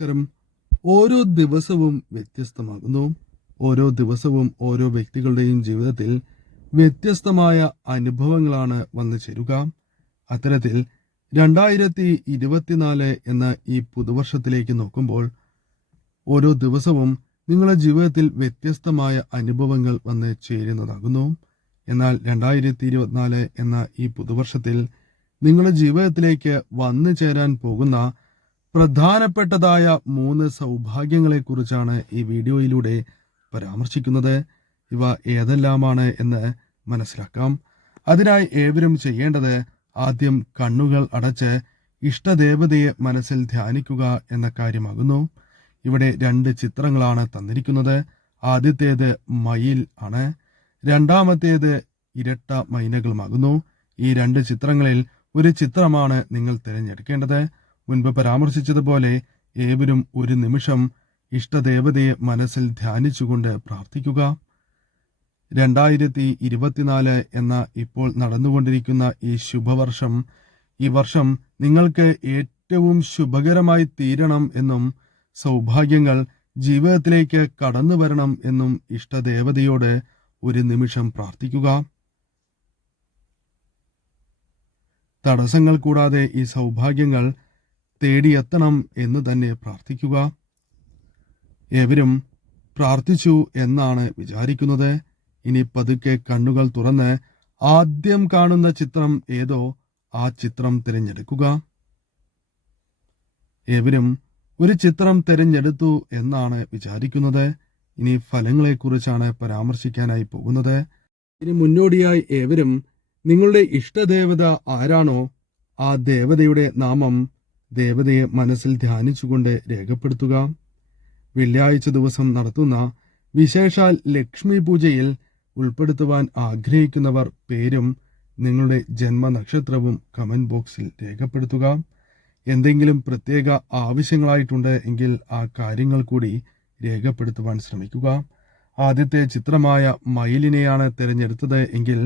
നമസ്കാരം. ഓരോ ദിവസവും വ്യത്യസ്തമാകുന്നു. ഓരോ ദിവസവും ഓരോ വ്യക്തികളുടെയും ജീവിതത്തിൽ വ്യത്യസ്തമായ അനുഭവങ്ങളാണ് വന്നു ചേരുക. അത്തരത്തിൽ 2024 എന്ന ഈ പുതുവർഷത്തിലേക്ക് നോക്കുമ്പോൾ ഓരോ ദിവസവും നിങ്ങളുടെ ജീവിതത്തിൽ വ്യത്യസ്തമായ അനുഭവങ്ങൾ വന്ന് ചേരുന്നതാകുന്നു. എന്നാൽ 2024 എന്ന ഈ പുതുവർഷത്തിൽ നിങ്ങളുടെ ജീവിതത്തിലേക്ക് വന്നു ചേരാൻ പോകുന്ന പ്രധാനപ്പെട്ടതായ 3 സൗഭാഗ്യങ്ങളെക്കുറിച്ചാണ് ഈ വീഡിയോയിലൂടെ പരാമർശിക്കുന്നത്. ഇവ ഏതെല്ലാമാണ് എന്ന് മനസ്സിലാക്കാം. അതിനായി ഏവരും ചെയ്യേണ്ടത് ആദ്യം കണ്ണുകൾ അടച്ച് ഇഷ്ടദേവതയെ മനസ്സിൽ ധ്യാനിക്കുക എന്ന കാര്യമാകുന്നു. ഇവിടെ 2 ചിത്രങ്ങളാണ് തന്നിരിക്കുന്നത്. ആദ്യത്തേത് മയിൽ ആണ്, രണ്ടാമത്തേത് ഇരട്ട മൈനകളുമാകുന്നു. ഈ 2 ചിത്രങ്ങളിൽ ഒരു ചിത്രമാണ് നിങ്ങൾ തിരഞ്ഞെടുക്കേണ്ടത്. മുൻപ് പരാമർശിച്ചതുപോലെ ഏവരും ഒരു നിമിഷം ഇഷ്ടദേവതയെ മനസ്സിൽ ധ്യാനിച്ചുകൊണ്ട് പ്രാർത്ഥിക്കുക. 2024 എന്ന ഇപ്പോൾ നടന്നുകൊണ്ടിരിക്കുന്ന ഈ ശുഭവർഷം, ഈ വർഷം നിങ്ങൾക്ക് ഏറ്റവും ശുഭകരമായി തീരണം എന്നും സൗഭാഗ്യങ്ങൾ ജീവിതത്തിലേക്ക് കടന്നു വരണം എന്നും ഇഷ്ടദേവതയോട് ഒരു നിമിഷം പ്രാർത്ഥിക്കുക. തടസ്സങ്ങൾ കൂടാതെ ഈ സൗഭാഗ്യങ്ങൾ തേടിയെത്തണം എന്ന് തന്നെ പ്രാർത്ഥിക്കുക. ഏവരും പ്രാർത്ഥിച്ചു എന്നാണ് വിചാരിക്കുന്നത്. ഇനി പതുക്കെ കണ്ണുകൾ തുറന്ന് ആദ്യം കാണുന്ന ചിത്രം ഏതോ ആ ചിത്രം തിരഞ്ഞെടുക്കുക. ഏവരും ഒരു ചിത്രം തിരഞ്ഞെടുത്തു എന്നാണ് വിചാരിക്കുന്നത്. ഇനി ഫലങ്ങളെക്കുറിച്ചാണ് പരാമർശിക്കാനായി പോകുന്നത്. ഇനി മുന്നോടിയായി ഏവരും നിങ്ങളുടെ ഇഷ്ടദേവത ആരാണോ ആ ദേവതയുടെ നാമം ദേവതയെ മനസ്സിൽ ധ്യാനിച്ചുകൊണ്ട് രേഖപ്പെടുത്തുക. വെള്ളിയാഴ്ച ദിവസം നടത്തുന്ന വിശേഷാൽ ലക്ഷ്മി പൂജയിൽ ഉൾപ്പെടുത്തുവാൻ ആഗ്രഹിക്കുന്നവർ പേരും നിങ്ങളുടെ ജന്മനക്ഷത്രവും കമന്റ് ബോക്സിൽ രേഖപ്പെടുത്തുക. എന്തെങ്കിലും പ്രത്യേക ആവശ്യങ്ങളായിട്ടുണ്ട് എങ്കിൽ ആ കാര്യങ്ങൾ കൂടി രേഖപ്പെടുത്തുവാൻ ശ്രമിക്കുക. ആദ്യത്തെ ചിത്രമായ മയിലിനെയാണ് തിരഞ്ഞെടുത്തത് എങ്കിൽ,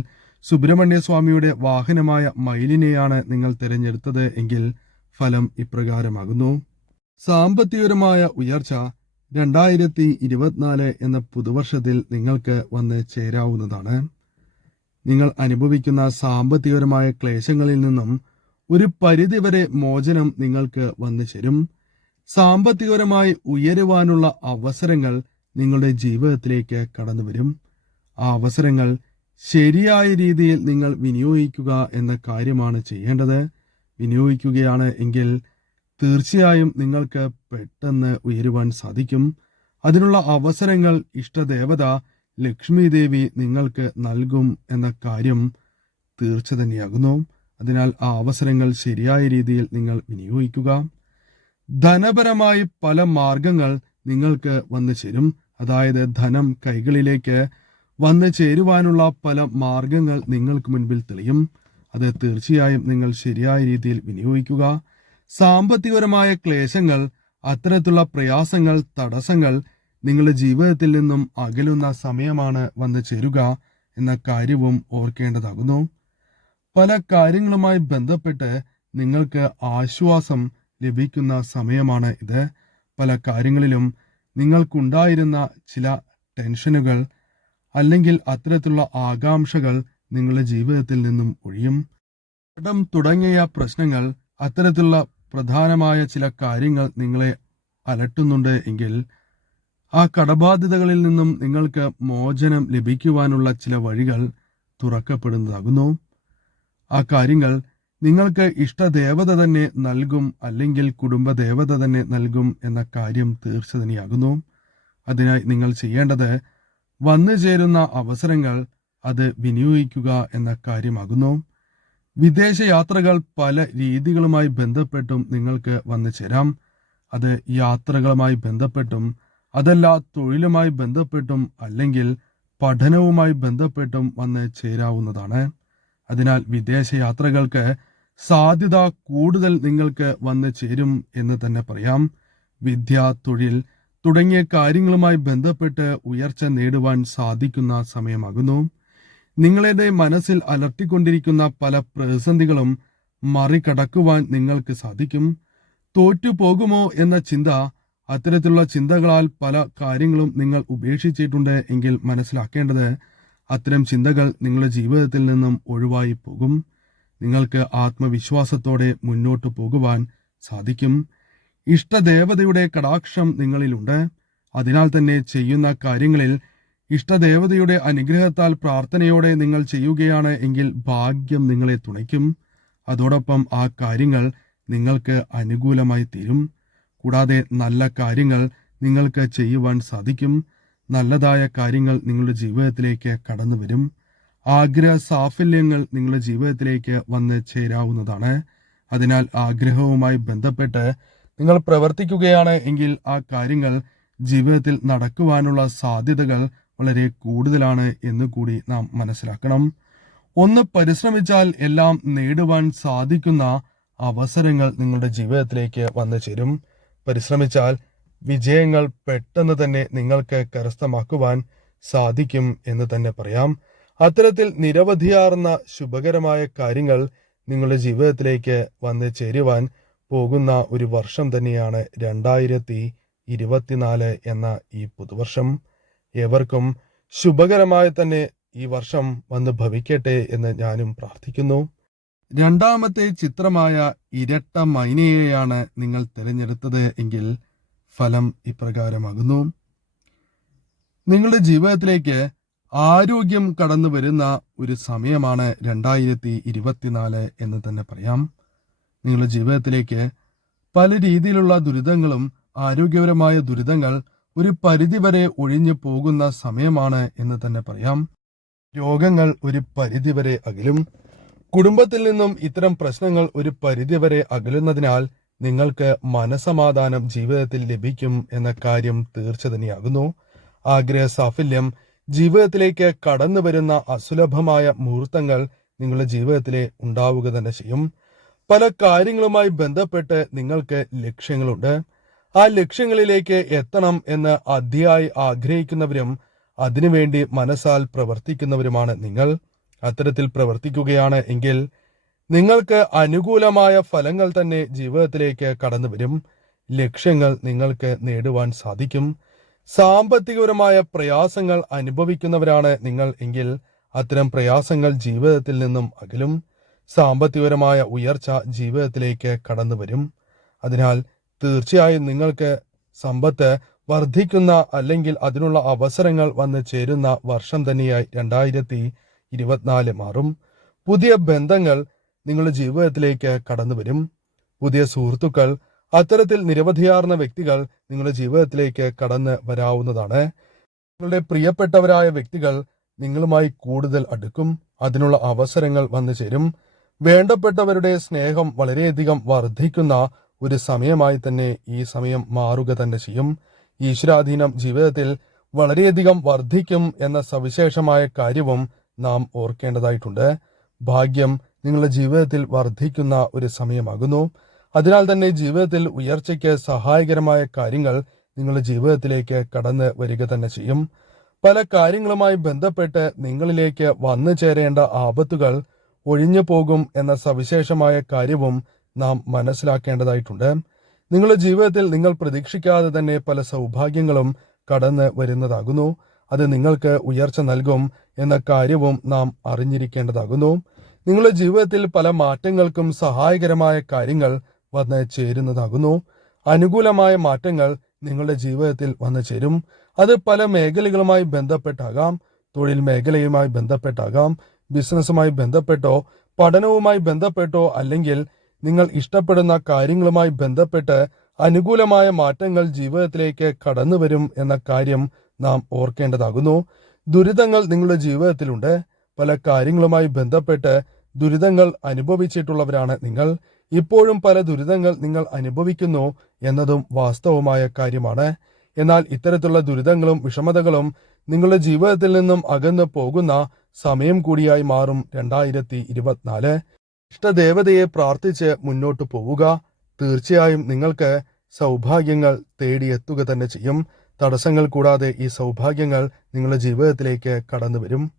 സുബ്രഹ്മണ്യ സ്വാമിയുടെ വാഹനമായ മയിലിനെയാണ് നിങ്ങൾ തിരഞ്ഞെടുത്തത് എങ്കിൽ ഫലം ഇപ്രകാരമാകുന്നു. സാമ്പത്തികപരമായ ഉയർച്ച 2024 എന്ന പുതുവർഷത്തിൽ നിങ്ങൾക്ക് വന്ന് ചേരാവുന്നതാണ്. നിങ്ങൾ അനുഭവിക്കുന്ന സാമ്പത്തികപരമായ ക്ലേശങ്ങളിൽ നിന്നും ഒരു പരിധിവരെ മോചനം നിങ്ങൾക്ക് വന്നു ചേരും. സാമ്പത്തികപരമായി ഉയരുവാനുള്ള അവസരങ്ങൾ നിങ്ങളുടെ ജീവിതത്തിലേക്ക് കടന്നു വരും. ആ അവസരങ്ങൾ ശരിയായ രീതിയിൽ നിങ്ങൾ വിനിയോഗിക്കുക എന്ന കാര്യമാണ് ചെയ്യേണ്ടത്. വിനിയോഗിക്കുകയാണ് എങ്കിൽ തീർച്ചയായും നിങ്ങൾക്ക് പെട്ടെന്ന് ഉയരുവാൻ സാധിക്കും. അതിനുള്ള അവസരങ്ങൾ ഇഷ്ടദേവത ലക്ഷ്മി ദേവി നിങ്ങൾക്ക് നൽകും എന്ന കാര്യം തീർച്ച തന്നെയാകുന്നു. അതിനാൽ ആ അവസരങ്ങൾ ശരിയായ രീതിയിൽ നിങ്ങൾ വിനിയോഗിക്കുക. ധനപരമായി പല മാർഗങ്ങൾ നിങ്ങൾക്ക് വന്നു ചേരും. അതായത് ധനം കൈകളിലേക്ക് വന്നു ചേരുവാനുള്ള പല മാർഗങ്ങൾ നിങ്ങൾക്ക് മുൻപിൽ തെളിയും. അത് തീർച്ചയായും നിങ്ങൾ ശരിയായ രീതിയിൽ വിനിയോഗിക്കുക. സാമ്പത്തികപരമായ ക്ലേശങ്ങൾ, അത്തരത്തിലുള്ള പ്രയാസങ്ങൾ, തടസ്സങ്ങൾ നിങ്ങളുടെ ജീവിതത്തിൽ നിന്നും അകലുന്ന സമയമാണ് വന്നു ചേരുക എന്ന കാര്യവും ഓർക്കേണ്ടതാകുന്നു. പല കാര്യങ്ങളുമായി ബന്ധപ്പെട്ട് നിങ്ങൾക്ക് ആശ്വാസം ലഭിക്കുന്ന സമയമാണ് ഇത്. പല കാര്യങ്ങളിലും നിങ്ങൾക്കുണ്ടായിരുന്ന ചില ടെൻഷനുകൾ അല്ലെങ്കിൽ അത്തരത്തിലുള്ള ആകാംക്ഷകൾ നിങ്ങളുടെ ജീവിതത്തിൽ നിന്നും ഒഴിയും. കടം തുടങ്ങിയ പ്രശ്നങ്ങൾ, അത്തരത്തിലുള്ള പ്രധാനമായ ചില കാര്യങ്ങൾ നിങ്ങളെ അലട്ടുന്നുണ്ട് എങ്കിൽ ആ കടബാധ്യതകളിൽ നിന്നും നിങ്ങൾക്ക് മോചനം ലഭിക്കുവാനുള്ള ചില വഴികൾ തുറക്കപ്പെടുന്നതാകുന്നു. ആ കാര്യങ്ങൾ നിങ്ങൾക്ക് ഇഷ്ടദേവത തന്നെ നൽകും, അല്ലെങ്കിൽ കുടുംബദേവത തന്നെ നൽകും എന്ന കാര്യം തീർച്ച തന്നെയാകുന്നു. അതിനായി നിങ്ങൾ ചെയ്യേണ്ടത് വന്നു ചേരുന്ന അവസരങ്ങൾ അത് വിനിയോഗിക്കുക എന്ന കാര്യമാകുന്നു. വിദേശ യാത്രകൾ പല രീതികളുമായി ബന്ധപ്പെട്ടും നിങ്ങൾക്ക് വന്നു ചേരാം. അത് യാത്രകളുമായി ബന്ധപ്പെട്ടും, അതല്ല തൊഴിലുമായി ബന്ധപ്പെട്ടും, അല്ലെങ്കിൽ പഠനവുമായി ബന്ധപ്പെട്ടും വന്ന് ചേരാവുന്നതാണ്. അതിനാൽ വിദേശ യാത്രകൾക്ക് സാധ്യത കൂടുതൽ നിങ്ങൾക്ക് വന്നു ചേരും എന്ന് തന്നെ പറയാം. വിദ്യ, തൊഴിൽ തുടങ്ങിയ കാര്യങ്ങളുമായി ബന്ധപ്പെട്ട് ഉയർച്ച നേടുവാൻ സാധിക്കുന്ന സമയമാകുന്നു. നിങ്ങളുടെ മനസ്സിൽ അലർത്തിക്കൊണ്ടിരിക്കുന്ന പല പ്രതിസന്ധികളും മറികടക്കുവാൻ നിങ്ങൾക്ക് സാധിക്കും. തോറ്റുപോകുമോ എന്ന ചിന്ത അത്തരത്തിലുള്ള ചിന്തകളാൽ പല കാര്യങ്ങളും നിങ്ങൾ ഉപേക്ഷിച്ചിട്ടുണ്ട് എങ്കിൽ മനസ്സിലാക്കേണ്ടത് അത്തരം ചിന്തകൾ നിങ്ങളുടെ ജീവിതത്തിൽ നിന്നും ഒഴിവായി പോകും. നിങ്ങൾക്ക് ആത്മവിശ്വാസത്തോടെ മുന്നോട്ട് പോകുവാൻ സാധിക്കും. ഇഷ്ടദേവതയുടെ കടാക്ഷം നിങ്ങളിലുണ്ട്. അതിനാൽ തന്നെ ചെയ്യുന്ന കാര്യങ്ങളിൽ ഇഷ്ടദേവതയുടെ അനുഗ്രഹത്താൽ പ്രാർത്ഥനയോടെ നിങ്ങൾ ചെയ്യുകയാണ് എങ്കിൽ ഭാഗ്യം നിങ്ങളെ തുണയ്ക്കും. അതോടൊപ്പം ആ കാര്യങ്ങൾ നിങ്ങൾക്ക് അനുകൂലമായി തീരും. കൂടാതെ നല്ല കാര്യങ്ങൾ നിങ്ങൾക്ക് ചെയ്യുവാൻ സാധിക്കും. നല്ലതായ കാര്യങ്ങൾ നിങ്ങളുടെ ജീവിതത്തിലേക്ക് കടന്നു വരും. ആഗ്രഹ സാഫല്യങ്ങൾ നിങ്ങളുടെ ജീവിതത്തിലേക്ക് വന്ന് ചേരാവുന്നതാണ്. അതിനാൽ ആഗ്രഹവുമായി ബന്ധപ്പെട്ട് നിങ്ങൾ പ്രവർത്തിക്കുകയാണ് എങ്കിൽ ആ കാര്യങ്ങൾ ജീവിതത്തിൽ നടക്കുവാനുള്ള സാധ്യതകൾ വളരെ കൂടുതലാണ് എന്ന് കൂടി നാം മനസ്സിലാക്കണം. ഒന്ന് പരിശ്രമിച്ചാൽ എല്ലാം നേടുവാൻ സാധിക്കുന്ന അവസരങ്ങൾ നിങ്ങളുടെ ജീവിതത്തിലേക്ക് വന്നു ചേരും. പരിശ്രമിച്ചാൽ വിജയങ്ങൾ പെട്ടെന്ന് തന്നെ നിങ്ങൾക്ക് കരസ്ഥമാക്കുവാൻ സാധിക്കും എന്ന് തന്നെ പറയാം. അത്തരത്തിൽ നിരവധിയാർന്ന ശുഭകരമായ കാര്യങ്ങൾ നിങ്ങളുടെ ജീവിതത്തിലേക്ക് വന്ന് ചേരുവാൻ പോകുന്ന ഒരു വർഷം തന്നെയാണ് 2024 എന്ന ഈ പുതുവർഷം. ഏവർക്കും ശുഭകരമായി തന്നെ ഈ വർഷം വന്ന് ഭവിക്കട്ടെ എന്ന് ഞാനും പ്രാർത്ഥിക്കുന്നു. രണ്ടാമത്തെ ചിത്രമായ ഇരട്ട മൈനയെയാണ് നിങ്ങൾ തിരഞ്ഞെടുത്തത് എങ്കിൽ ഫലം ഇപ്രകാരമാകുന്നു. നിങ്ങളുടെ ജീവിതത്തിലേക്ക് ആരോഗ്യം കടന്നു വരുന്ന ഒരു സമയമാണ് 2024 എന്ന് തന്നെ പറയാം. നിങ്ങളുടെ ജീവിതത്തിലേക്ക് പല രീതിയിലുള്ള ദുരിതങ്ങളും ആരോഗ്യപരമായ ദുരിതങ്ങൾ ഒരു പരിധിവരെ ഒഴിഞ്ഞു പോകുന്ന സമയമാണ് എന്ന് തന്നെ പറയാം. രോഗങ്ങൾ ഒരു പരിധിവരെ അകലും. കുടുംബത്തിൽ നിന്നും ഇത്തരം പ്രശ്നങ്ങൾ ഒരു പരിധിവരെ അകലുന്നതിനാൽ നിങ്ങൾക്ക് മനസമാധാനം ജീവിതത്തിൽ ലഭിക്കും എന്ന കാര്യം തീർച്ച തന്നെയാകുന്നു. ആഗ്രഹ സാഫല്യം ജീവിതത്തിലേക്ക് കടന്നു വരുന്ന അസുലഭമായ മുഹൂർത്തങ്ങൾ നിങ്ങളുടെ ജീവിതത്തിലെ ഉണ്ടാവുക തന്നെ ചെയ്യും. പല കാര്യങ്ങളുമായി ബന്ധപ്പെട്ട് നിങ്ങൾക്ക് ലക്ഷ്യങ്ങളുണ്ട്. ആ ലക്ഷ്യങ്ങളിലേക്ക് എത്തണം എന്ന് അതിയായി ആഗ്രഹിക്കുന്നവരും അതിനുവേണ്ടി മനസ്സാൽ പ്രവർത്തിക്കുന്നവരുമാണ് നിങ്ങൾ. അത്തരത്തിൽ പ്രവർത്തിക്കുകയാണ് എങ്കിൽ നിങ്ങൾക്ക് അനുകൂലമായ ഫലങ്ങൾ തന്നെ ജീവിതത്തിലേക്ക് കടന്നു വരും. ലക്ഷ്യങ്ങൾ നിങ്ങൾക്ക് നേടുവാൻ സാധിക്കും. സാമ്പത്തികപരമായ പ്രയാസങ്ങൾ അനുഭവിക്കുന്നവരാണ് നിങ്ങൾ എങ്കിൽ അത്തരം പ്രയാസങ്ങൾ ജീവിതത്തിൽ നിന്നും അകലും. സാമ്പത്തികപരമായ ഉയർച്ച ജീവിതത്തിലേക്ക് കടന്നു വരും. അതിനാൽ തീർച്ചയായും നിങ്ങൾക്ക് സമ്പത്ത് വർദ്ധിക്കുന്ന അല്ലെങ്കിൽ അതിനുള്ള അവസരങ്ങൾ വന്ന് ചേരുന്ന വർഷം തന്നെയായി 2024 മാറും. പുതിയ ബന്ധങ്ങൾ നിങ്ങളുടെ ജീവിതത്തിലേക്ക് കടന്നു വരും. പുതിയ സുഹൃത്തുക്കൾ, അത്തരത്തിൽ നിരവധിയാർന്ന വ്യക്തികൾ നിങ്ങളുടെ ജീവിതത്തിലേക്ക് കടന്ന് വരാവുന്നതാണ്. നിങ്ങളുടെ പ്രിയപ്പെട്ടവരായ വ്യക്തികൾ നിങ്ങളുമായി കൂടുതൽ അടുക്കും. അതിനുള്ള അവസരങ്ങൾ വന്നു ചേരും. വേണ്ടപ്പെട്ടവരുടെ സ്നേഹം വളരെയധികം വർദ്ധിക്കുന്ന ഒരു സമയമായി തന്നെ ഈ സമയം മാറുക തന്നെ ചെയ്യും. ഈശ്വരാധീനം ജീവിതത്തിൽ വളരെയധികം വർദ്ധിക്കും എന്ന സവിശേഷമായ കാര്യവും നാം ഓർക്കേണ്ടതായിട്ടുണ്ട്. ഭാഗ്യം നിങ്ങളുടെ ജീവിതത്തിൽ വർദ്ധിക്കുന്ന ഒരു സമയമാകുന്നു. അതിനാൽ തന്നെ ജീവിതത്തിൽ ഉയർച്ചയ്ക്ക് സഹായകരമായ കാര്യങ്ങൾ നിങ്ങളുടെ ജീവിതത്തിലേക്ക് കടന്ന് വരിക തന്നെ ചെയ്യും. പല കാര്യങ്ങളുമായി ബന്ധപ്പെട്ട് നിങ്ങളിലേക്ക് വന്നു ചേരേണ്ട ആപത്തുകൾ ഒഴിഞ്ഞു പോകും എന്ന സവിശേഷമായ കാര്യവും നാം മനസ്സിലാക്കേണ്ടതായിട്ടുണ്ട്. നിങ്ങളുടെ ജീവിതത്തിൽ നിങ്ങൾ പ്രതീക്ഷിക്കാതെ തന്നെ പല സൗഭാഗ്യങ്ങളും കടന്ന് വരുന്നതാകുന്നു. അത് നിങ്ങൾക്ക് ഉയർച്ച നൽകും എന്ന കാര്യവും നാം അറിഞ്ഞിരിക്കേണ്ടതാകുന്നു. നിങ്ങളുടെ ജീവിതത്തിൽ പല മാറ്റങ്ങൾക്കും സഹായകരമായ കാര്യങ്ങൾ വന്ന് ചേരുന്നതാകുന്നു. അനുകൂലമായ മാറ്റങ്ങൾ നിങ്ങളുടെ ജീവിതത്തിൽ വന്നു ചേരും. അത് പല മേഖലകളുമായി ബന്ധപ്പെട്ടാകാം. തൊഴിൽ മേഖലയുമായി ബന്ധപ്പെട്ടാകാം, ബിസിനസ്സുമായി ബന്ധപ്പെട്ടോ പഠനവുമായി ബന്ധപ്പെട്ടോ അല്ലെങ്കിൽ നിങ്ങൾ ഇഷ്ടപ്പെടുന്ന കാര്യങ്ങളുമായി ബന്ധപ്പെട്ട് അനുകൂലമായ മാറ്റങ്ങൾ ജീവിതത്തിലേക്ക് കടന്നു വരും എന്ന കാര്യം നാം ഓർക്കേണ്ടതാകുന്നു. ദുരിതങ്ങൾ നിങ്ങളുടെ ജീവിതത്തിലുണ്ട്. പല കാര്യങ്ങളുമായി ബന്ധപ്പെട്ട് ദുരിതങ്ങൾ അനുഭവിച്ചിട്ടുള്ളവരാണ് നിങ്ങൾ. ഇപ്പോഴും പല ദുരിതങ്ങൾ നിങ്ങൾ അനുഭവിക്കുന്നു എന്നതും വാസ്തവമായ കാര്യമാണ്. എന്നാൽ ഇത്തരത്തിലുള്ള ദുരിതങ്ങളും വിഷമതകളും നിങ്ങളുടെ ജീവിതത്തിൽ നിന്നും അകന്നു പോകുന്ന സമയം കൂടിയായി മാറും 2024. ഇഷ്ടദേവതയെ പ്രാർത്ഥിച്ച് മുന്നോട്ട് പോവുക. തീർച്ചയായും നിങ്ങൾക്ക് സൗഭാഗ്യങ്ങൾ തേടിയെത്തുക തന്നെ ചെയ്യും. തടസ്സങ്ങൾ കൂടാതെ ഈ സൗഭാഗ്യങ്ങൾ നിങ്ങളുടെ ജീവിതത്തിലേക്ക് കടന്നു വരും.